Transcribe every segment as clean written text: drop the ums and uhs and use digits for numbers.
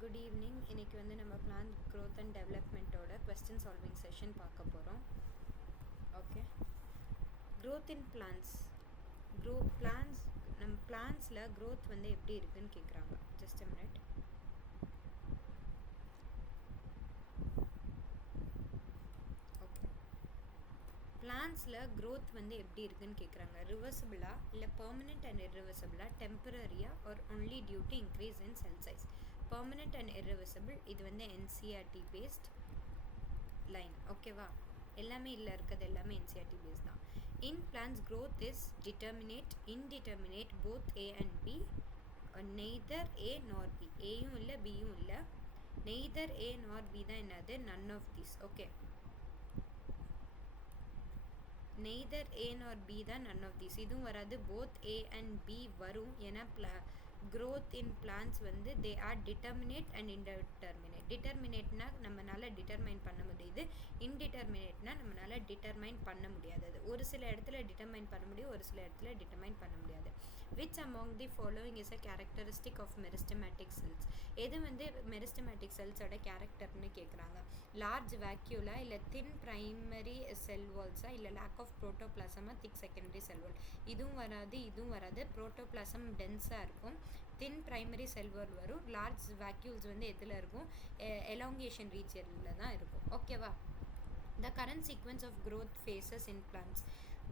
Good evening. இன்றைக்கி வந்து நம்ம பிளான்ட் க்ரோத் அண்ட் டெவலப்மெண்ட்டோட கொஸ்டின் சால்விங் செஷன் பார்க்க போகிறோம். Okay, growth in plants. நம்ம பிளான்ஸில் க்ரோத் வந்து எப்படி இருக்குதுன்னு கேட்குறாங்க. Just a minute. ஓகே, பிளான்ஸில் க்ரோத் வந்து எப்படி இருக்குதுன்னு கேட்குறாங்க. ரிவர்சிபிளாக இல்லை பெர்மனெண்ட் அண்ட் இர்ரிவர்சிபிளாக, டெம்பரரியாக or only due to increase in cell size. Permanent and irreversible, இது வந்து என்சிஆர்டி பேஸ்ட் லைன். ஓகேவா, எல்லாமே இல்லை இருக்கிறது எல்லாமே என்சிஆர்டி பேஸ்ட் தான். In plants growth is determinate, indeterminate, both A and B, neither A nor B. ஏயும் இல்லை பியும் இல்லை, நெய்தர் ஏ நார் பி தான் என்னது, none of these. Okay, neither A nor B தான் none of these. இதுவும் வராது, both A and B வரும். ஏன்னா growth in plants வந்து they are determinate and indeterminate. determinateனா நம்மளால டிட்டர்மைன் பண்ண முடியுது, இன்டிட்டர்மினேட்னா நம்மளால டிட்டர்மைன் பண்ண முடியாது. ஒரு சில இடத்துல டிட்டர்மைன் பண்ண முடியும், ஒரு சில இடத்துல டிட்டர்மைன் பண்ண முடியாது. which among the following is a characteristic of meristematic cells? எது வந்து மெரிஸ்டமேட்டிக் செல்ஸோட கேரக்டர்னு கேட்குறாங்க. லார்ஜ் வேக்யூலா, இல்லை தின் பிரைமரி செல் வால்ஸா, இல்லை லேக் ஆஃப் புரோட்டோபிளாசமா, திக் செகண்டரி செல் வால். இதுவும் வராது, இதுவும் வராது. புரோட்டோபிளாசம் டென்ஸாக இருக்கும், தின் பிரைமரி செல் வால் வரும். லார்ஜ் வேக்யூல்ஸ் வந்து எதில் இருக்கும், எலாங்கேஷன் ரீஜியனில் தான் இருக்கும். ஓகேவா. The current sequence of growth phases in plants.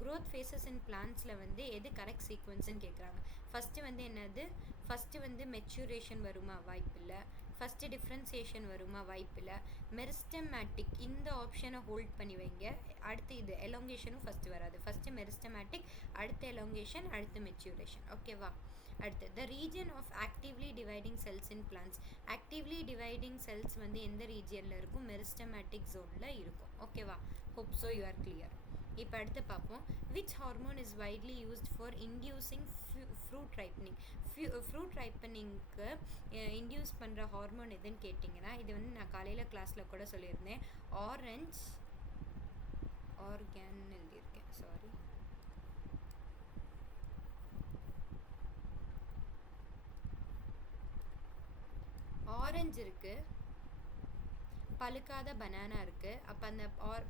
growth phases in plantsல வந்து எது கரெக்ட் சீக்வன்ஸ்ன்னு கேட்குறாங்க. ஃபஸ்ட்டு வந்து என்னது, ஃபஸ்ட்டு வந்து மெச்சூரேஷன் வருமா, வாய்ப்பில்லை. ஃபஸ்ட்டு டிஃப்ரென்சியேஷன் வருமா, வாய்ப்பில்லை. மெரிஸ்டமேட்டிக், இந்த ஆப்ஷனை ஹோல்ட் பண்ணி வைங்க. அடுத்து இது எலாங்கேஷனும் ஃபஸ்ட்டு வராது. ஃபஸ்ட்டு மெரிஸ்டமேட்டிக், அடுத்து எலாங்கேஷன், அடுத்து மெச்சூரேஷன். ஓகேவா. அடுத்து the region of actively dividing cells in plants. Actively dividing cells வந்து எந்த ரீஜியனில் இருக்கும், மெரிஸ்டமேட்டிக் ஜோனில் இருக்கும். ஓகேவா. Hope so you are clear. இப்போ அடுத்து பார்ப்போம். Which hormone is widely used for inducing fruit ripening. Fruit ரைப்பனிங்க்கு இன்டியூஸ் பண்ணுற ஹார்மோன் எதுன்னு கேட்டிங்கன்னா, இது வந்து நான் காலையில் கிளாஸில் கூட சொல்லியிருந்தேன். ஆர்கன் எழுதியிருக்கேன், சாரி. ஆரஞ்சு இருக்குது, பழுக்காத பனானா இருக்குது. அப்போ அந்த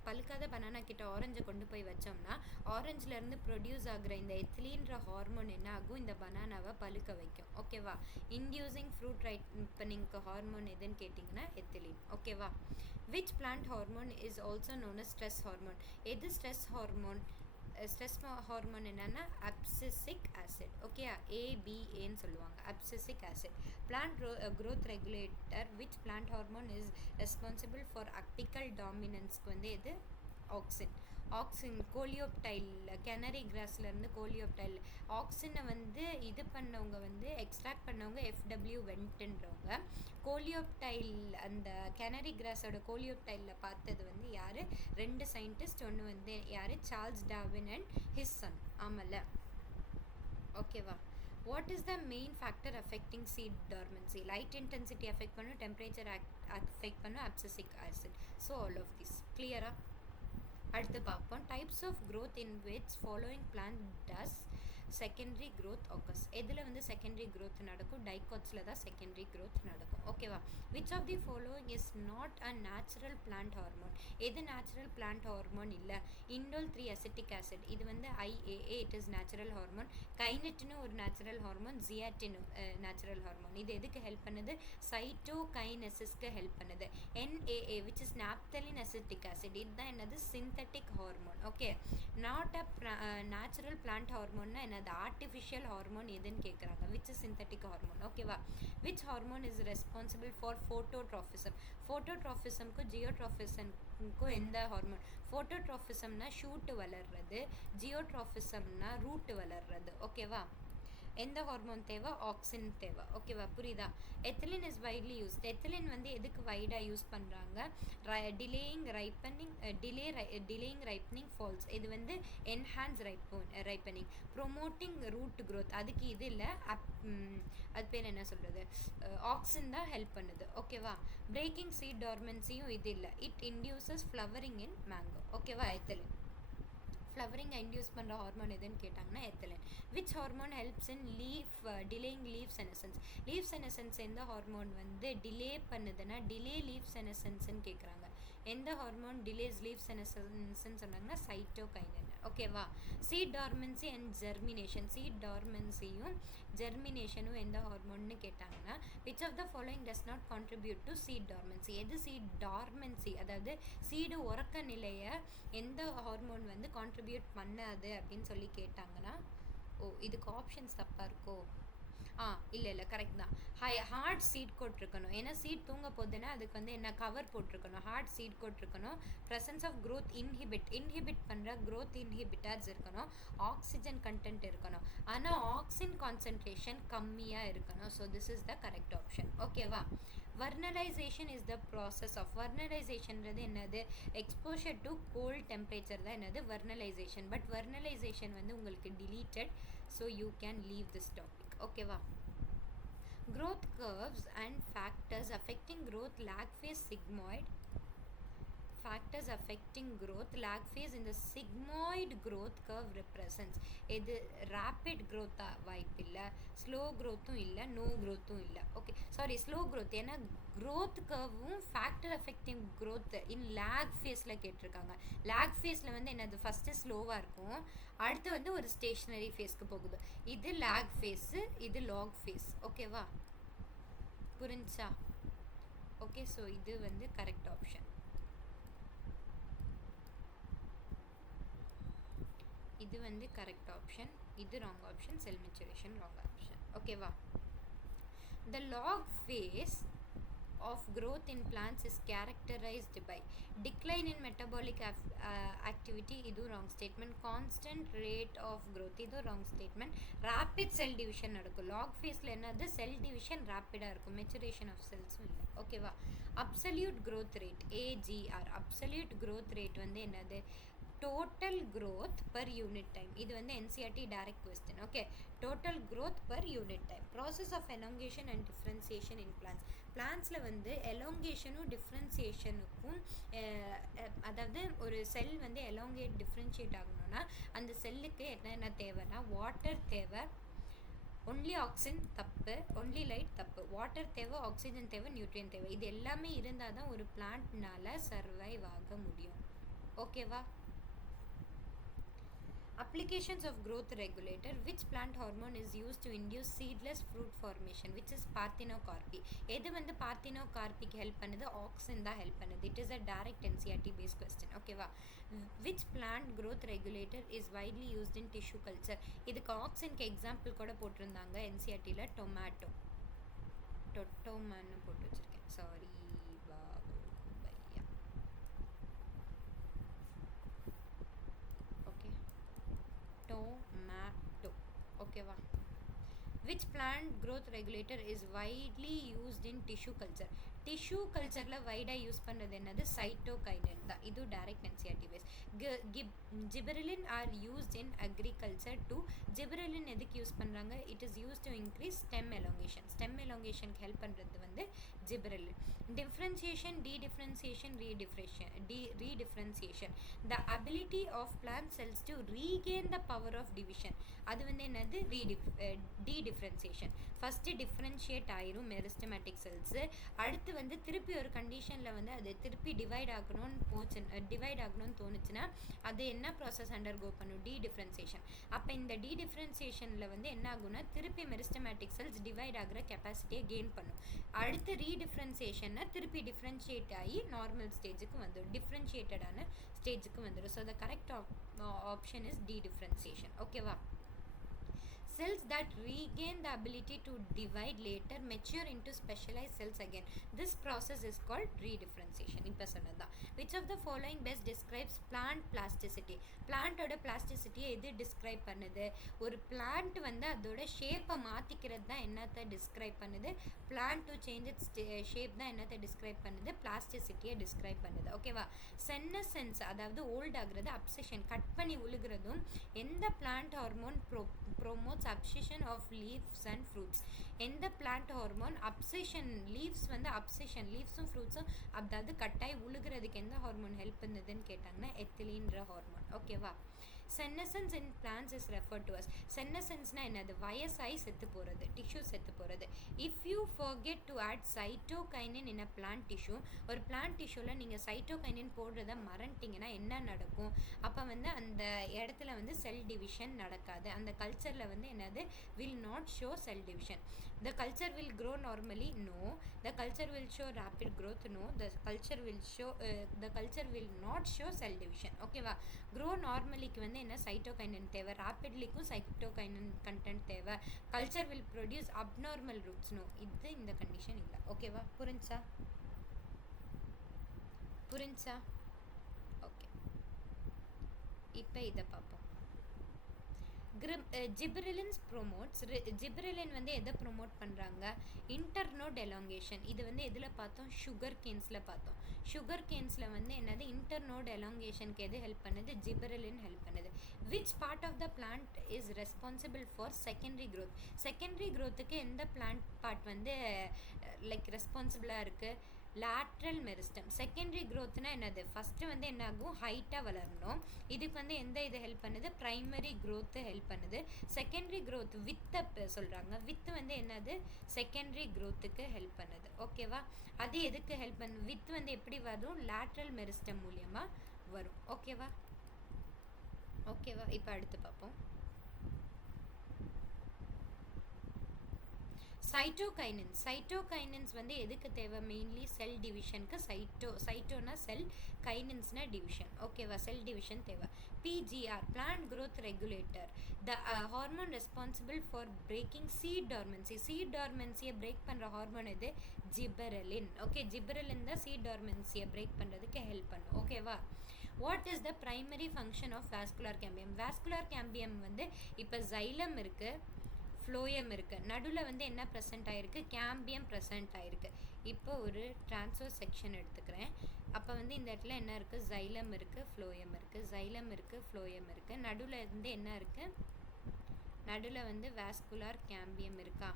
பழுக்காத பனானா கிட்ட ஆரஞ்சை கொண்டு போய் வச்சோம்னா, ஆரஞ்சிலேருந்து ப்ரொடியூஸ் ஆகுற இந்த எத்திலீன்ற ஹார்மோன் என்ன ஆகும், இந்த பனானாவை பழுக்க வைக்கும். ஓகேவா. இன்டியூசிங் ஃப்ரூட் ரைப்பனிங்க்கு ஹார்மோன் எதுன்னு கேட்டிங்கன்னா எத்திலீன். ஓகேவா. Which plant hormone is also known as stress hormone. எது ஸ்ட்ரெஸ் ஹார்மோன்? ஸ்ட்ரெஸ் ஹார்மோன் என்னென்னா அப்சிசிக் ஆசிட். ஓகே, ஏபிஏன்னு சொல்லுவாங்க, abscisic acid. Plant growth regulator. Which plant hormone is responsible for apical டாமினன்ஸ்க்கு வந்து எது, ஆக்சின். கோலியோப்டைல், கெனரி கிராஸ்லேருந்து coleoptile. ஆக்சினை வந்து இது பண்ணவங்க வந்து எக்ஸ்ட்ராக்ட் பண்ணவங்க எஃப்டபிள்யூ வென்ட்ன்றவங்க. கோலியோப்டைல், அந்த கெனரி கிராஸோட கோலியோப்டைலில் பார்த்தது வந்து யார், 2 சயின்டிஸ்ட். ஒன்று வந்து யார், Charles Darwin and his son. ஆமல்ல. ஓகேவா. What is the main factor affecting seed dormancy? Light intensity affect பண்ணும், டெம்பரேச்சர் அஃபெக்ட் பண்ணும், abscisic acid. So all of this கிளியரா. அடுத்து பார்ப்போம். Types of growth in which following plant does secondary growth occurs. எதில் வந்து secondary growth நடக்கும், டைகாட்ஸில் தான் secondary growth நடக்கும். ஓகேவா. Which of the following is not a natural plant hormone. எது நேச்சுரல் பிளான்ட் ஹார்மோன் இல்லை, இண்டோல் 3 அசிட்டிக் ஆசிட். இது வந்து IAA, it is natural hormone. கைனட்டினும் ஒரு நேச்சுரல் ஹார்மோன், ஜியாட்டினும் நேச்சுரல் ஹார்மோன். இது எதுக்கு ஹெல்ப் பண்ணுது, சைட்டோகைனசிஸ்க்கு ஹெல்ப் பண்ணுது. NAA which is naphthalene acetic acid, இதுதான் என்னது, synthetic hormone. Okay, not a natural plant ஹார்மோன்னா என்னது, ஆர்டிஃபிஷியல் ஹார்மோன் எதுன்னு கேட்குறாங்க. Which is synthetic hormone. ஓகேவா. Which hormone is responsible for phototropism. ஃபோட்டோட்ராஃபிசம்க்கும் ஜியோட்ராஃபிசம்க்கும் எந்த ஹார்மோன்? ஃபோட்டோட்ராஃபிசம்னா ஷூட்டு வளர்றது, ஜியோட்ராஃபிசம்னா ரூட்டு வளர்றது. ஓகேவா. எந்த ஹார்மோன் தேவை, ஆக்சின் தேவை. ஓகேவா, புரியுதா. Ethylene is widely used. Ethylene வந்து எதுக்கு வைடாக யூஸ் பண்ணுறாங்க, டிலேயிங் ரைப்பனிங் ஃபால்ஸ். இது வந்து enhance ripening, promoting root growth. அதுக்கு இது இல்லை, அது பேர் என்ன சொல்கிறது, ஆக்சின் தான் ஹெல்ப் பண்ணுது. ஓகேவா. பிரேக்கிங் சீட் டார்மன்சியும் இது இல்லை, it induces flowering in mango. ஓகேவா. எத்திலின் ஃப்ளவரிங் இன்டியூஸ் பண்ணுற ஹார்மோன் எதுன்னு கேட்டாங்கன்னா ethylene. Which hormone helps in delaying leave செனசன்ஸ். Leave செனசன்ஸ் எந்த ஹார்மோன் வந்து டிலே பண்ணுதுன்னா டிலே லீவ் செனசன்ஸ்ன்னு கேட்குறாங்க. எந்த ஹார்மோன் டிலேஸ் லீவ் செனசன்ஸ்ன்னு சொன்னாங்கன்னா சைட்டோகைனின். ஓகேவா. Seed dormancy and germination. Seed டார்மன்சியும் ஜெர்மினேஷனும் எந்த ஹார்மோன்னு கேட்டாங்கன்னா which of the following does not contribute to seed dormancy. எது சீட் டார்மன்சி அதாவது சீடு உறக்க நிலையை எந்த ஹார்மோன் வந்து கான்ட்ரிபியூட் பண்ணாது அப்படின்னு சொல்லி கேட்டாங்கன்னா இதுக்கு ஆப்ஷன்ஸ் தப்பாக இருக்கோ. இல்லை கரெக்ட் தான். ஹார்ட் சீட் கோட் இருக்கணும். ஏன்னா சீட் தூங்க போகுதுன்னா அதுக்கு வந்து என்ன கவர் போட்டிருக்கணும். ஹார்ட் சீட் கோட் இருக்கணும். ப்ரெசன்ஸ் ஆஃப் க்ரோத் இன்ஹிபிட் பண்ணுற க்ரோத் இன்ஹிபிட்டர்ஸ் இருக்கணும். ஆக்சிஜன் கண்டென்ட் இருக்கணும். ஆனால் ஆக்சின் கான்சன்ட்ரேஷன் கம்மியாக இருக்கணும். So this is the correct option. ஓகேவா. வர்னலைசேஷன் இஸ் த ப்ராசஸ் ஆஃப். வர்னலைசேஷன்றது என்னது? எக்ஸ்போஷர் டு கோல்ட் டெம்பரேச்சர் தான் என்னது வர்னலைசேஷன். பட் வர்னலைசேஷன் வந்து உங்களுக்கு deleted, so you can leave this topic. ஓகேவா. growth curves and factors affecting growth. lag phase sigmoid. factors affecting growth lag phase in the sigmoid growth curve represents. இது rapid growth வாய்ப்பில்லை, slow growthம் இல்லை, no growthம் இல்லை. Okay sorry slow growth. ஏன்னா growth curveவும் factor affecting growth in lag phaseல கேட்டிருக்காங்க. lag phaseல வந்து என்னது first ஸ்லோவாக இருக்கும், அடுத்து வந்து ஒரு ஸ்டேஷனரி ஃபேஸ்க்கு போகுது. இது lag phase, இது log phase. ஓகேவா, புரிஞ்சா? ஓகே, ஸோ இது வந்து கரெக்ட் ஆப்ஷன். இது வந்து கரெக்ட் ஆப்ஷன், இது ராங் ஆப்ஷன். செல் மெச்சுரேஷன் ராங் ஆப்ஷன். ஓகேவா. The log phase of growth in plants is characterized by decline in metabolic activity. இது wrong statement. Constant rate of growth. இது wrong statement. Rapid cell division நடக்கும். log phaseல என்னது cell division rapid-ஆ இருக்கும். maturation of cells இல்லை. ஓகேவா. absolute growth rate AGR. absolute growth rate வந்து என்னது? total growth per unit time. இது வந்து NCERT direct question. okay, total growth per unit time. process of elongation and differentiation in plants. பிளான்ஸில் வந்து எலோங்கேஷனும் டிஃப்ரென்சியேஷனுக்கும், அதாவது ஒரு செல் வந்து எலோங்கேட் டிஃப்ரென்ஷியேட் ஆகணும்னா அந்த செல்லுக்கு என்னென்ன தேவைன்னா வாட்டர் தேவை, ஒன்லி ஆக்சிஜன் தப்பு, ஒன்லி லைட் தப்பு. வாட்டர் தேவை, ஆக்சிஜன் தேவை, நியூட்ரியன் தேவை. இது எல்லாமே இருந்தால் தான் ஒரு பிளான்ட்னால சர்வைவ் ஆக முடியும். ஓகேவா. Applications of growth regulator. Which plant hormone is used to induce seedless fruit formation? Which is parthenocarpy. எது வந்து parthenocarpyக்கு ஹெல்ப் பண்ணுது? ஆக்சின் தான் ஹெல்ப் பண்ணுது. It is a direct NCERT based question. ஓகேவா. Which plant growth regulator is widely used in tissue culture? இதுக்கு ஆக்சின்க்கு example கூட போட்டிருந்தாங்க NCERTல. Tomato, டொட்டோமான்னு போட்டு வச்சுருக்கேன். சாரி பாபு பையா. Okay, tomato. ஓகேவா. which plant growth regulator is widely used in tissue culture? Tissue கல்ச்சரில் வைடாக யூஸ் பண்ணுறது என்னது? சைட்டோகைனின் தான். இது direct NCERT base. Gibberellin are used in agriculture too. Gibberellin எதுக்கு யூஸ் பண்ணுறாங்க? It is use to increase stem elongation. Stem எலோங்கேஷனுக்கு help பண்ணுறது வந்து gibberellin. Differentiation, redifferentiation. The ability of plant cells to regain the power of division. அது வந்து என்னது? Dedifferentiation. First differentiate ஆயிரும் meristematic cells. அடுத்து வந்து திருப்பி ஒரு கண்டிஷனில் வந்து அது திருப்பி டிவைட் ஆகணும்னு தோணுச்சுன்னா அது என்ன ப்ராசஸ் அண்டர்கோ பண்ணும்? டீடிஃப்ரென்சியேஷன். அப்போ இந்த டீடிஃப்ரென்சியேஷனில் வந்து என்ன ஆகும்னா திருப்பி மெரிஸ்டமேட்டிக் செல்ஸ் டிவைட் ஆகிற கெப்பாசிட்டியை கெயின் பண்ணும். அடுத்து ரீடிஃப்ரென்சியேஷன்னா திருப்பி டிஃப்ரென்ஷியேட் ஆகி நார்மல் ஸ்டேஜுக்கு வந்துடும், டிஃப்ரென்ஷியேட்டடான ஸ்டேஜுக்கு வந்துடும். So the correct option is dedifferentiation. ஓகேவா. Cells that regain the ability to divide later mature into specialized cells again. This process is called redifferentiation. இப்போ சொன்னதான். Which of the following best describes plant plasticity? பிளான்ட்டோட பிளாஸ்டிசிட்டியை எது describe பண்ணுது? ஒரு plant வந்து அதோட ஷேப்பை மாற்றிக்கிறது தான் என்னத்தை டிஸ்கிரைப் பண்ணுது? Plant to change it's shape தான் என்னத்தை டிஸ்கிரைப் பண்ணுது? பிளாஸ்டிசிட்டியை டிஸ்கிரைப் பண்ணுது. ஓகேவா. சென்னசென்ஸ் அதாவது ஓல்ட் ஆகுறது, அப்சஷன் கட் பண்ணி உழுகிறதும் எந்த plant hormone promotes abscission of leaves and fruits? எந்த பிளான்ட் ஹார்மோன் அப்சஷன்? லீவ்ஸ் வந்து அப்சஷன், லீவ்ஸும் ஃப்ரூட்ஸும் அதாவது கட்டாய் உழுகிறதுக்கு எந்த ஹார்மோன் ஹெல்ப் பண்ணுதுன்னு கேட்டாங்கன்னா எத்திலீன்ற ஹார்மோன். ஓகேவா. senescence in plants is referred to as senescence na enadhu vayasai settu poradhu tissue settu poradhu. If you forget to add cytokinin in a plant tissue, ஒரு plant tissueல நீங்க cytokinin போடுறத மறந்துட்டீங்கன்னா என்ன நடக்கும்? அப்ப வந்து அந்த இடத்துல வந்து செல் டிவிஷன் நடக்காது. அந்த கல்ச்சர்ல வந்து என்னது will not show cell division. The culture will grow normally? No. The culture will show rapid growth? No. The culture will not show cell division. ஓகேவா? grow நார்மலிக்கு வந்து என்ன சைட்டோகைனின் தேவை, ராப்பிட்லிக்கும் சைட்டோகைனின் கண்டென்ட் தேவை. Culture will produce abnormal roots? No. இது இந்த condition இல்லை. ஓகேவா? புரிஞ்சா? ஓகே, இப்போ இதை பார்ப்போம். ஜிப்ரெலின்ஸ் ப்ரோமோட்ஸ், ஜிப்ரெலின் வந்து எதை ப்ரொமோட் பண்ணுறாங்க? Internode elongation. இது வந்து எதில் பார்த்தோம்? சுகர் கேன்ஸில் பார்த்தோம். சுகர் கேன்ஸில் வந்து என்னது இன்டர்னோட் எலாங்கேஷனுக்கு எது ஹெல்ப் பண்ணுது? ஜிப்ரெலின் ஹெல்ப் பண்ணுது. Which part of the plant is responsible for secondary growth? Secondary க்ரோத்துக்கு எந்த பிளான்ட் பார்ட் வந்து லைக் ரெஸ்பான்சிபிளாக இருக்குது? Lateral meristem. செகண்டரி க்ரோத்னா என்னது? ஃபஸ்ட்டு வந்து என்ன ஆகும்? ஹைட்டாக வளரணும். இதுக்கு வந்து எந்த இது ஹெல்ப் பண்ணுது? ப்ரைமரி க்ரோத்து ஹெல்ப் பண்ணுது. செகண்டரி க்ரோத் வித்தை சொல்கிறாங்க. வித்து வந்து என்னது? செகண்டரி க்ரோத்துக்கு ஹெல்ப் பண்ணுது. ஓகேவா? அது எதுக்கு ஹெல்ப் பண்ணுது? வித்து வந்து எப்படி வரும்? லேட்ரல் மெரிஸ்டம் மூலியமாக வரும். ஓகேவா? இப்போ அடுத்து பார்ப்போம். சைட்டோகைனின்ஸ் வந்து எதுக்கு தேவை? மெயின்லி செல் டிவிஷனுக்கு. சைட்டோனா செல், கைனின்ஸ்னா டிவிஷன். ஓகேவா? செல் டிவிஷன் தேவை. PGR, plant growth regulator, the hormone responsible for breaking seed dormancy. seed dormancy break பண்ணுற ஹார்மோன் எது? ஜிபரெலின். ஓகே, ஜிபரெலின் தான் seed dormancy பிரேக் பண்ணுறதுக்கு ஹெல்ப் பண்ணும். ஓகேவா? What is the primary function of vascular cambium? Vascular cambium வந்து இப்போ xylem இருக்குது, phloem இருக்குது, நடுவில் வந்து என்ன ப்ரெசென்ட் ஆகிருக்கு? கேம்பியம் ப்ரெசென்ட் ஆகிருக்கு. இப்போ ஒரு ட்ரான்ஸ்வர் செக்ஷன் எடுத்துக்கிறேன். அப்போ வந்து இந்த இடத்துல என்ன இருக்குது? ஜைலம் இருக்குது, ஃப்ளோயம் இருக்குது. ஜைலம் இருக்குது, ஃப்ளோயம் இருக்குது. நடுவில் இருந்து என்ன இருக்குது? நடுவில் வந்து வாஸ்குலார் கேம்பியம் இருக்கா?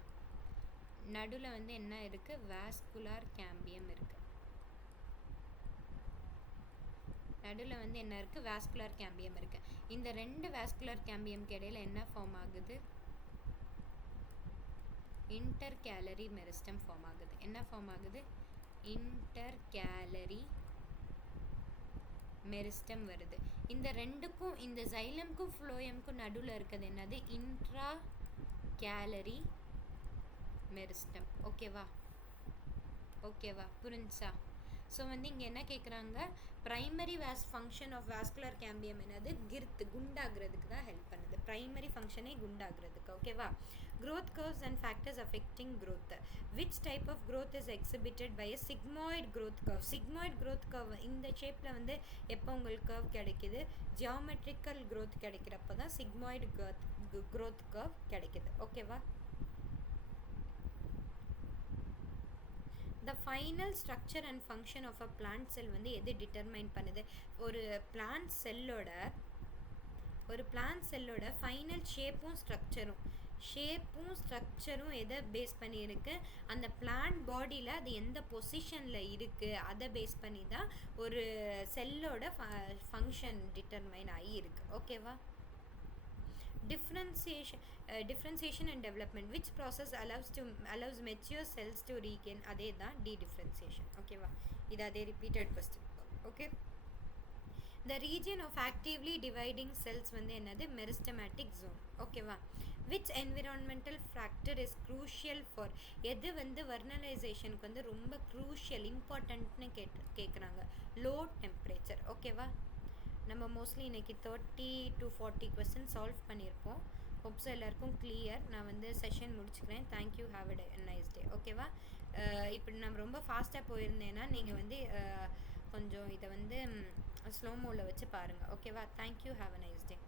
நடுவில் வந்து என்ன இருக்குது? வாஸ்குலார் கேம்பியம் இருக்குது. நடுவில் வந்து என்ன இருக்குது? வாஸ்குலார் கேம்பியம் இருக்குது. இந்த ரெண்டு வாஸ்குலார் கேம்பியம்க்கு இடையில் என்ன ஃபார்ம் ஆகுது? இன்டர்கேலரி மெரிஸ்டம் ஃபார்ம் ஆகுது. என்ன ஃபார்ம் ஆகுது? இன்டர்கேலரி மெரிஸ்டம் வருது. இந்த ரெண்டுக்கும், இந்த ஜைலம்க்கும் ஃப்ளோயம்க்கும் நடுவில் இருக்கிறது என்னது? Intercalary meristem. ஓகேவா? புரிஞ்சா? ஸோ வந்து இங்கே என்ன கேட்குறாங்க? Primary function of vascular cambium என்னது? குண்டாகிறதுக்கு தான் ஹெல்ப் பண்ணுது. ப்ரைமரி ஃபங்க்ஷனே குண்டாகிறதுக்கு. ஓகேவா? growth curves and factors affecting growth. Which type of growth is exhibited by a sigmoid growth curve? sigmoid growth curve இந்த ஷேப்பில் வந்து எப்போ உங்களுக்கு கர்வ் கிடைக்குது? ஜியாமெட்ரிக்கல் growth கிடைக்கிறப்போ தான் sigmoid growth curve கிடைக்குது. ஓகேவா? the final structure and function of a plant cell வந்து எது டிட்டர்மைன் பண்ணுது? ஒரு பிளான்ட் செல்லோட ஃபைனல் ஷேப்பும் ஸ்ட்ரக்சரும் எதை பேஸ் பண்ணியிருக்கு? அந்த பிளான்ட் பாடியில் அது எந்த பொசிஷனில் இருக்குது அதை பேஸ் பண்ணி தான் ஒரு செல்லோட ஃபங்க்ஷன் டிட்டர்மைன் ஆகி இருக்கு. ஓகேவா? differentiation and development. which process allows mature cells to regain? அதே தான் de-differentiation. ஓகேவா? இது அதே repeated question. Okay, the region of actively dividing cells வந்து என்னது? meristematic zone. ஓகேவா? which environmental factor is crucial for? எது வந்து vernalizationக்கு வந்து ரொம்ப crucial இம்பார்ட்டன்ட்னு கேட்குறாங்க? low temperature. ஓகேவா? நம்ம மோஸ்ட்லி இன்றைக்கி 30 to 40 கொஸ்டின் சால்வ் பண்ணியிருப்போம். ஹோப்ஸோ எல்லாருக்கும் கிளியர். நான் வந்து செஷன் முடிச்சுக்கிறேன். Thank you, have a nice day. ஓகேவா? இப்படி நான் ரொம்ப ஃபாஸ்ட்டாக போயிருந்தேன்னா நீங்கள் வந்து கொஞ்சம் இதை வந்து ஸ்லோ மோடில் வச்சு பாருங்கள். ஓகேவா? Thank you, have a nice day.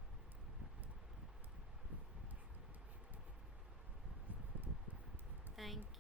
Thank you.